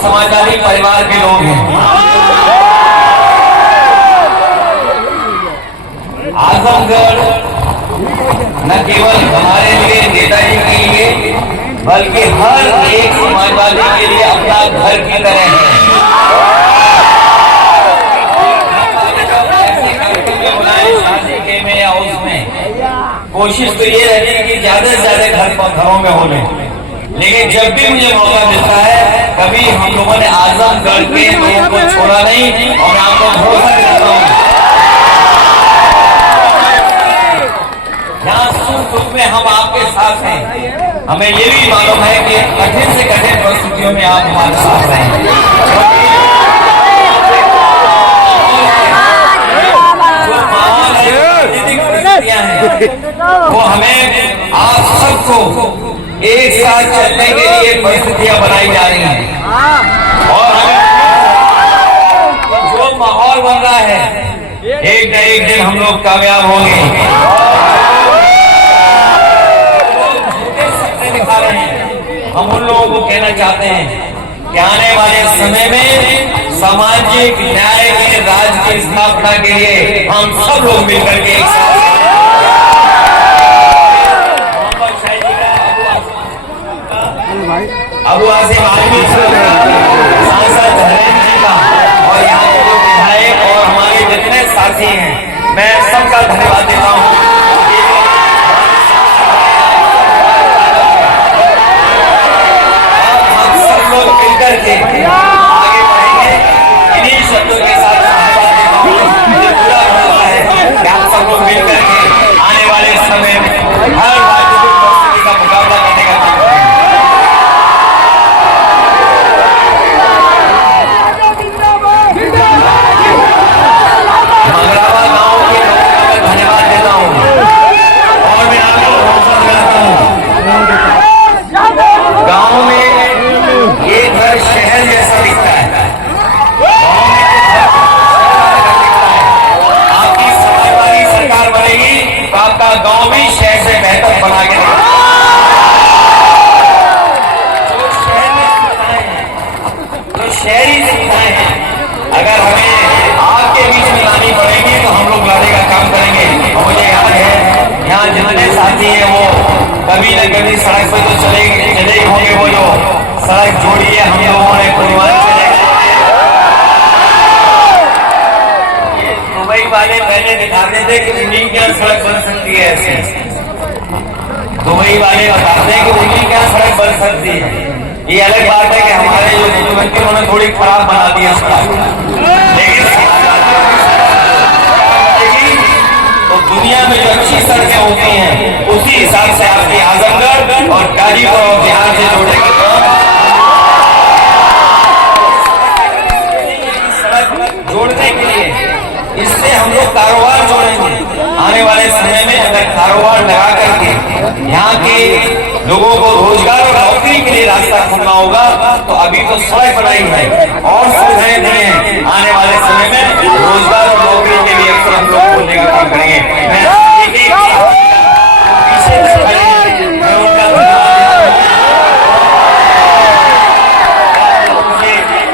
समाजवादी परिवार के लोग हैं। आजमगढ़ न केवल हमारे लिए, नेताजी के लिए, बल्कि हर एक समाजवादी के लिए अपना घर की तरह है। शादी के में या उसमें कोशिश तो ये रहती है कि ज्यादा से ज्यादा घरों में हो लें, लेकिन जब भी मुझे मौका मिलता है कभी हम लोगों ने आजमगढ़ के लोगों को छोड़ा नहीं और आपको भरोसा दिलाता हूँ यहाँ सुख दुख में हम आपके साथ हैं। हमें ये भी मालूम है कि कठिन से कठिन परिस्थितियों में आप हमारे साथ रहेंगे। जो महान राजनीतिक परिस्थितियां हैं वो हमें आप सबको एक साथ चलने के लिए परिस्थितियां बनाई जा रही हैं और जो माहौल बन रहा है एक न एक दिन हम लोग कामयाब होंगे। सपने दिखा रहे हैं, हम उन लोगों को कहना चाहते हैं कि आने वाले समय में सामाजिक न्याय के राज की स्थापना के लिए हम सब लोग मिलकर के एक साथ अबू आसिम आजमी सांसद धर्मेंद्र जी का और यहाँ के जो विधायक और हमारे जितने साथी हैं मैं सबका धन्यवाद देता हूँ। हम सब लोग मिलकर के आगे बढ़ेंगे। इन्हीं शब्दों के साथ धन्यवाद देता हूँ। मुझे पूरा भरोसा है कि आप सब लोग मिलकर के आने वाले समय में हर राजनीतिक परिस्थिति का मुकाबला करने का काम करेंगे। गांव में ये घर शहर जैसा दिखता है। आपकी समाजवादी सरकार बनेगी तो आपका गांव भी शहर से बेहतर बना के जो शहर में सुविधाएं हैं, जो शहरी सुविधाएं हैं, अगर हमें आपके बीच में लानी पड़ेगी तो हम लोग लाने का काम करेंगे। और मुझे याद है यहाँ जितने साथी हैं वो कभी न कभी सड़क पे तो चले ही होंगे। वो जो सड़क जोड़ी है हम लोगों ने परिवार दुबई वाले पहले दिखाते थे कि उन्हीं क्या सड़क बन सकती है। ऐसे दुबई वाले बताते हैं कि उन्हीं क्या सड़क बन सकती है। ये अलग बात है कि हमारे जो मुख्यमंत्री उन्होंने थोड़ी खराब बना दी है सड़क, लेकिन तो दुनिया में जो अच्छी सड़कें होती हैं उसी हिसाब से आपकी आजमगढ़ और गाजीपुर और बिहार से जोड़ने का सड़क जोड़ने के लिए इससे हम लोग कारोबार जोड़ेंगे। आने वाले समय में अगर कारोबार लगा करके यहाँ के लोगों को रोजगार और नौकरी के लिए रास्ता खोलना होगा तो अभी तो सड़क बनाई है और सुविधाएं दी हैं। आने वाले समय में रोजगार और नौकरी के लिए अक्सर हम लोग खोलने का काम करेंगे।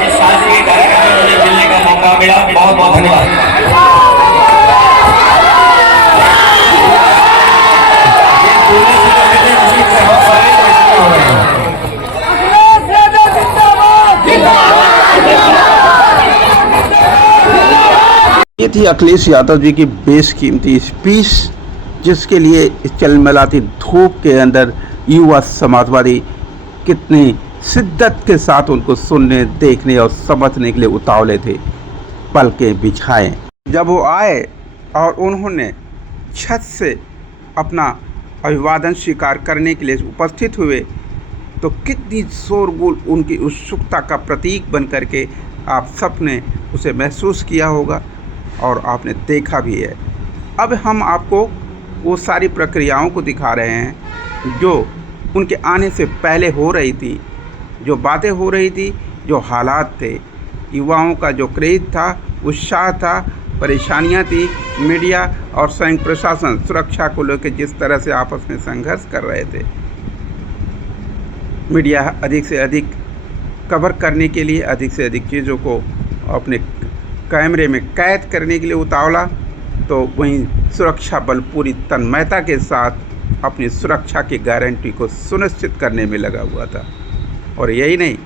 इस शादी के कार्यक्रम में मुझे मिलने का मौका मिला, बहुत बहुत धन्यवाद। हम सारे थी अखिलेश यादव जी की बेशकीमती स्पीच, जिसके लिए चलमलाती धूप के अंदर युवा समाजवादी कितनी शिद्दत के साथ उनको सुनने, देखने और समझने के लिए उतावले थे। पलकें बिछाएं। जब वो आए और उन्होंने छत से अपना अभिवादन स्वीकार करने के लिए उपस्थित हुए, तो कितनी शोरगुल उनकी उत्सुकता का प्रतीक बन करके आप सब ने उसे महसूस किया होगा और आपने देखा भी है। अब हम आपको वो सारी प्रक्रियाओं को दिखा रहे हैं जो उनके आने से पहले हो रही थी, जो बातें हो रही थी, जो हालात थे। युवाओं का जो क्रेज़ था, उत्साह था, परेशानियां थी। मीडिया और संघ प्रशासन सुरक्षा को लेकर जिस तरह से आपस में संघर्ष कर रहे थे, मीडिया अधिक से अधिक कवर करने के लिए, अधिक से अधिक चीज़ों को अपने कैमरे में कैद करने के लिए उतावला, तो वहीं सुरक्षा बल पूरी तन्मयता के साथ अपनी सुरक्षा की गारंटी को सुनिश्चित करने में लगा हुआ था। और यही नहीं,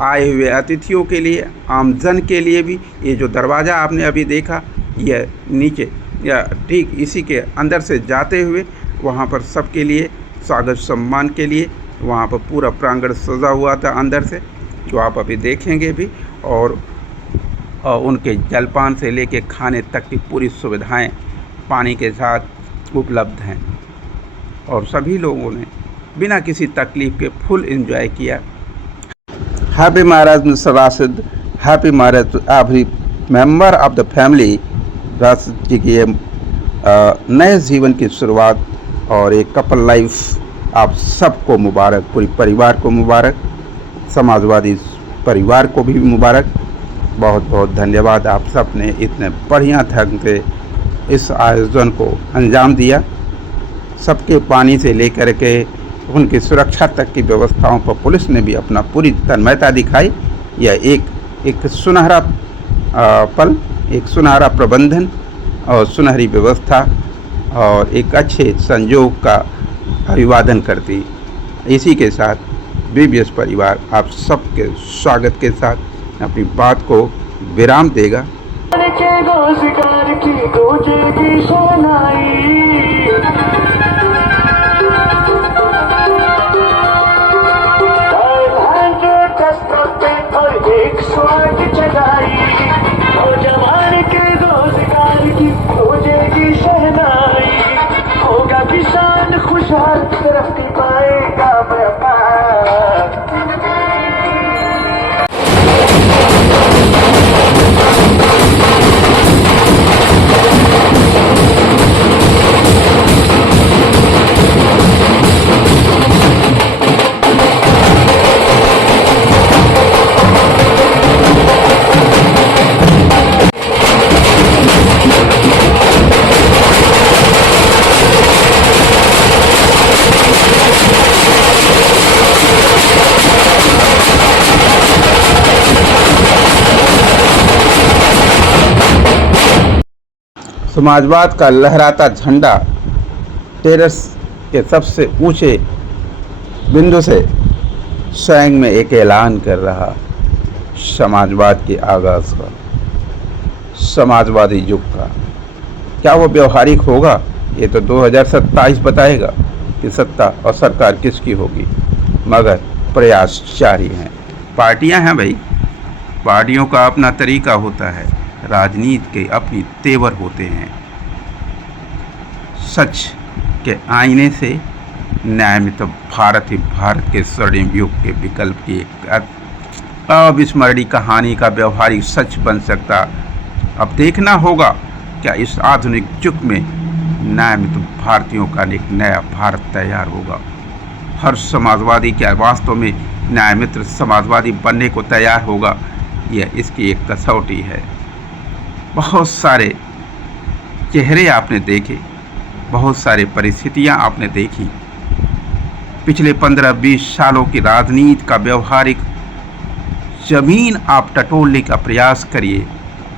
आए हुए अतिथियों के लिए, आमजन के लिए भी, ये जो दरवाज़ा आपने अभी देखा, यह नीचे या ठीक इसी के अंदर से जाते हुए वहाँ पर सबके लिए स्वागत सम्मान के लिए वहाँ पर पूरा प्रांगण सजा हुआ था अंदर से, जो आप अभी देखेंगे भी। और उनके जलपान से लेके खाने तक की पूरी सुविधाएं पानी के साथ उपलब्ध हैं और सभी लोगों ने बिना किसी तकलीफ़ के फुल एंजॉय किया। Happy marriage mister Rashid, happy marriage to every member of the family. Rashid ji की नए जीवन की शुरुआत और एक कपल लाइफ आप सबको मुबारक, पूरी परिवार को मुबारक, समाजवादी परिवार को भी मुबारक। बहुत बहुत धन्यवाद, आप सब ने इतने बढ़िया ढंग से इस आयोजन को अंजाम दिया। सबके पानी से लेकर के उनकी सुरक्षा तक की व्यवस्थाओं पर पुलिस ने भी अपना पूरी तन्मयता दिखाई। यह एक सुनहरा पल, एक सुनहरा प्रबंधन और सुनहरी व्यवस्था और एक अच्छे संयोग का अभिवादन करती। इसी के साथ बीबीएस परिवार आप सबके स्वागत के साथ अपनी बात को विराम देगा। किसान खुशहाल तरक्की पाएगा व्यापार। समाजवाद का लहराता झंडा टेरेस के सबसे ऊंचे बिंदु से स्वयं में एक ऐलान कर रहा समाजवाद के आगाज का, समाजवादी युग का। क्या वो व्यवहारिक होगा? ये तो 2027 बताएगा कि सत्ता और सरकार किसकी होगी, मगर प्रयास जारी हैं। पार्टियां हैं भाई, पार्टियों का अपना तरीका होता है, राजनीति के अपनी तेवर होते हैं। सच के आईने से न्याय में तो भारत ही भारत के स्वर्णिम युग के विकल्प की एक अविस्मरणीय कहानी का व्यवहारिक सच बन सकता। अब देखना होगा क्या इस आधुनिक युग में न्याय में तो भारतीयों का एक नया भारत तैयार होगा। हर समाजवादी क्या वास्तव में न्याय मित्र समाजवादी बनने को तैयार होगा, यह इसकी एक कसौटी है। बहुत सारे चेहरे आपने देखे, बहुत सारे परिस्थितियां आपने देखी। पिछले 15-20 सालों की राजनीति का व्यवहारिक जमीन आप टटोलने का प्रयास करिए,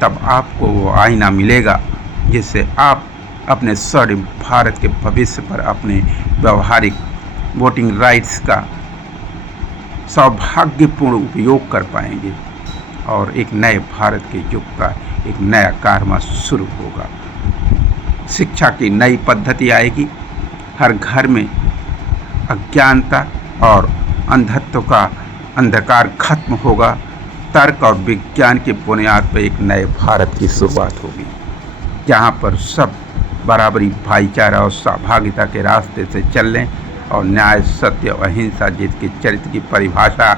तब आपको वो आईना मिलेगा जिससे आप अपने स्वर्णिम भारत के भविष्य पर अपने व्यवहारिक वोटिंग राइट्स का सौभाग्यपूर्ण उपयोग कर पाएंगे और एक नए भारत के युग का एक नया कारवा शुरू होगा। शिक्षा की नई पद्धति आएगी, हर घर में अज्ञानता और अंधत्व का अंधकार खत्म होगा, तर्क और विज्ञान की बुनियाद पर एक नए भारत की शुरुआत होगी, जहाँ पर सब बराबरी, भाईचारा और सहभागिता के रास्ते से चल लें और न्याय, सत्य और अहिंसा जिसके चरित्र की परिभाषा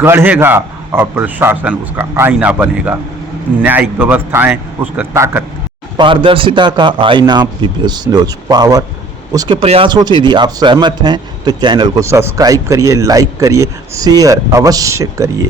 गढ़ेगा और प्रशासन उसका आईना बनेगा। न्यायिक व्यवस्थाएं उसका ताकत, पारदर्शिता का आईना, पीपल्स न्यूज़ पावर। उसके प्रयासों से यदि आप सहमत हैं तो चैनल को सब्सक्राइब करिए, लाइक करिए, शेयर अवश्य करिए।